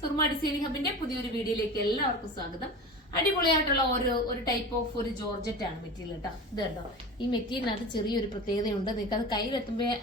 Soorma designing ഹബിന്റെ പുതിയൊരു വീഡിയോയിലേക്ക് എല്ലാവർക്കും സ്വാഗതം. അടിപൊളിയായിട്ടുള്ള ഒരു ടൈപ്പ് ഓഫ് ഒരു ജോർജറ്റ് ആണ് മെറ്റീരിയൽ കേട്ടോ. ഇത് കണ്ടോ, ഈ മെറ്റീരിയലിനകത്ത് ചെറിയൊരു പ്രത്യേകതയുണ്ട്. നിങ്ങൾക്ക്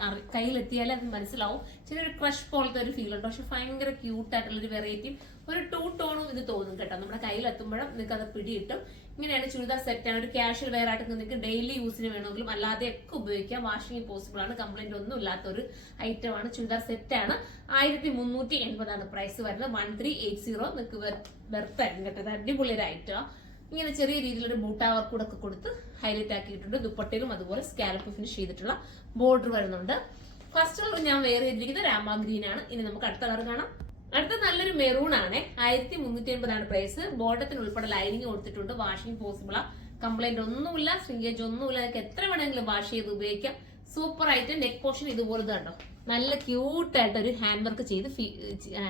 അത് കയ്യിലെത്തിയാലേ അത് മനസ്സിലാവും. ചെറിയൊരു ക്രഷ് പോലത്തെ ഒരു ഫീൽ ഉണ്ട്. പക്ഷെ ഭയങ്കര ക്യൂട്ടായിട്ടുള്ള ഒരു വെറൈറ്റി, ഒരു ടൂ ടോണും ഇത് തോന്നും കേട്ടോ. നമ്മുടെ കയ്യിലെത്തുമ്പോഴും നിങ്ങൾക്ക് അത് പിടിയിട്ടും. ഇങ്ങനെയാണ് ചുരിദാർ സെറ്റാണ്. ഒരു കാഷ്വൽ വെയർ ആയിട്ട് നിങ്ങൾക്ക് ഡെയിലി യൂസിന് വേണമെങ്കിലും അല്ലാതെ ഒക്കെ ഉപയോഗിക്കാം. വാഷിംഗ് പോസിബിൾ ആണ്. കംപ്ലൈന്റ് ഒന്നും ഇല്ലാത്ത ഒരു ഐറ്റം ആണ്. ചുരിദാർ സെറ്റാണ്. 1380 പ്രൈസ് വരുന്നത്. 1380 നിങ്ങൾക്ക് വെർത്തായിരുന്നു കേട്ടോ. അടിപൊളി ഒരു ഐറ്റം. ഇങ്ങനെ ചെറിയ രീതിയിലൊരു ബൂട്ടാ വർക്ക് കൂടെ ഒക്കെ കൊടുത്ത് ഹൈലൈറ്റ് ആക്കിയിട്ടുണ്ട്. ദുപ്പട്ടയിലും അതുപോലെ സ്കാലപ്പ് ഫിനിഷ് ചെയ്തിട്ടുള്ള ബോർഡർ വരുന്നുണ്ട്. ഫസ്റ്റ് കളർ ഞാൻ വെയർ ചെയ്തിരിക്കുന്നത് രാമ ഗ്രീൻ ആണ്. ഇനി നമുക്ക് അടുത്ത കളർ കാണാം. അടുത്ത നല്ലൊരു മെറൂൺ ആണ്. 1380 പ്രൈസ്. ബോട്ടത്തിന് ഉൾപ്പെടെ ലൈനിങ് കൊടുത്തിട്ടുണ്ട്. വാഷിംഗ് പോസിബിൾ ആ. കംപ്ലൈന്റ് ഒന്നുമില്ല, ശ്രിങ്കേജ് ഒന്നുമില്ല. നിങ്ങൾക്ക് എത്ര വേണമെങ്കിലും വാഷ് ചെയ്ത് ഉപയോഗിക്കാം. സൂപ്പർ ആയിട്ട് നെക്ക് പോർഷൻ ഇതുപോലെ കണ്ടോ, നല്ല ക്യൂട്ടായിട്ട് ഒരു ഹാൻഡ് വർക്ക് ചെയ്ത്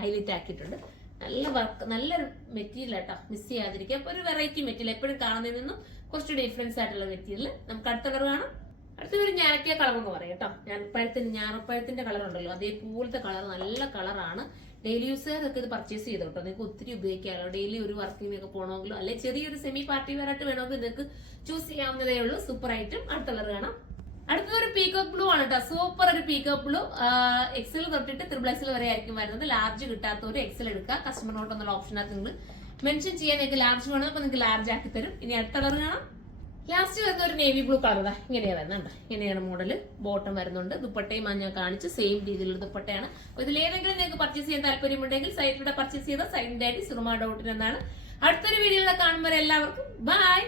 ഹൈലൈറ്റ് ആക്കിയിട്ടുണ്ട്. നല്ല വർക്ക്, നല്ലൊരു മെറ്റീരിയൽ ആട്ടോ, മിസ് ചെയ്യാതിരിക്കുക. അപ്പൊ ഒരു വെറൈറ്റി മെറ്റീരിയൽ, എപ്പോഴും കാണുന്നതിൽ നിന്നും കുറച്ച് ഡിഫറൻസ് ആയിട്ടുള്ള മെറ്റീരിയൽ. നമുക്ക് അടുത്ത കളർ കാണാം. അടുത്തൊരു ഞാറക്കിയ കളർ എന്ന് പറയാം കേട്ടോ. ഞാറപ്പഴത്തിന്റെ കളർ ഉണ്ടല്ലോ, അതേപോലത്തെ കളർ. നല്ല കളറാണ്. ഡെയിലി യൂസുകാരൊക്കെ ഇത് പർച്ചേസ് ചെയ്തോ കേട്ടോ. നിങ്ങൾക്ക് ഒത്തിരി ഉപയോഗിക്കാമല്ലോ. ഡെയിലി ഒരു വർക്കിനൊക്കെ പോകണമെങ്കിലോ അല്ലെങ്കിൽ ചെറിയൊരു സെമി പാർട്ടി വെയർ ആയിട്ട് വേണമെങ്കിൽ നിങ്ങൾക്ക് ചൂസ് ചെയ്യാവുന്നതേ ഉള്ളൂ. Super item. അടുത്ത കളർ കാണാം. അടുത്തൊരു പീകോക്ക് ബ്ലൂ ആണ് കേട്ടോ. സൂപ്പർ ഒരു പീകോക്ക് ബ്ലൂ. എക്സൽ തൊട്ടിട്ട് XXL വരെ ആയിരിക്കും വരുന്നത്. ലാർജ് കിട്ടാത്തവര് എക്സൽ എടുക്കുക. കസ്റ്റമർ നോട്ട് എന്നുള്ള ഓപ്ഷനകത്ത് നിങ്ങൾ മെൻഷൻ ചെയ്യാൻ. നിങ്ങൾക്ക് ലാർജ് വേണം, അപ്പൊ നിങ്ങൾക്ക് ലാർജ് ആക്കി തരും. ഇനി അടുത്ത കളർ കാണാം. ലാസ്റ്റ് വരുന്ന ഒരു നേവി ബ്ലൂ കളർ. ഇങ്ങനെയാ വരുന്നുണ്ട്. ഇങ്ങനെയാണ് മോഡല്. ബോട്ടം വരുന്നുണ്ട്. ദുപ്പട്ടയും ഞാൻ കാണിച്ച് സെയിം രീതിയിലുള്ള ദുപ്പട്ടയാണ്. ഇതിലേതെങ്കിലും നിങ്ങൾക്ക് പർച്ചേസ് ചെയ്യാൻ താല്പര്യമുണ്ടെങ്കിൽ സൈറ്റിലൂടെ പർച്ചേസ് ചെയ്ത സൈറ്റിന്റെ ഐഡി സുർമ.in എന്നാണ്. അടുത്തൊരു വീഡിയോയിൽ കാണുമ്പോൾ എല്ലാവർക്കും ബൈ.